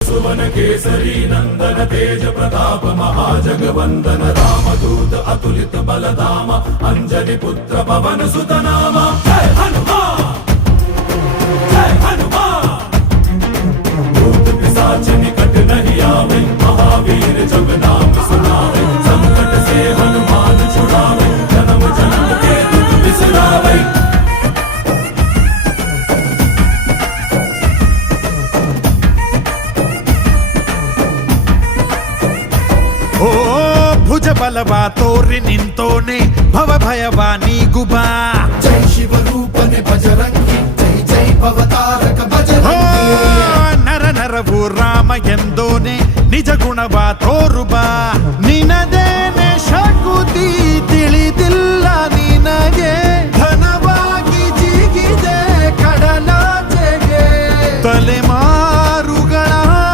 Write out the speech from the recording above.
सुवन केसरी नंदन तेज प्रताप महाजगवंदन रामदूत अतुलित बलधाम अंजनी पुत्र पवन सुत नाम जय हनुमान जय हनुमान। भूत पिशाच निकट नहीं आवे महावीर जब नाम सुनावे संकट से हनुमान छुड़ावे जन्म जन्म के दुख बिसरावे। ಓ ಭುಜ ಬಲವಾ ತೋರಿ ನಿಂತೋನೆ ಭವ ಭಯವಾ ನೀಗುಬಾ ಜೈ ಶಿವರೂಪನೆ ಬಜರಂಗಿ ಜೈ ಜೈ ಭವತಾರಕ ಬಜರಂಗಿ ನರ ನರವು ರಾಮ ಎಂದೋನೆ ನಿಜ ಗುಣವಾ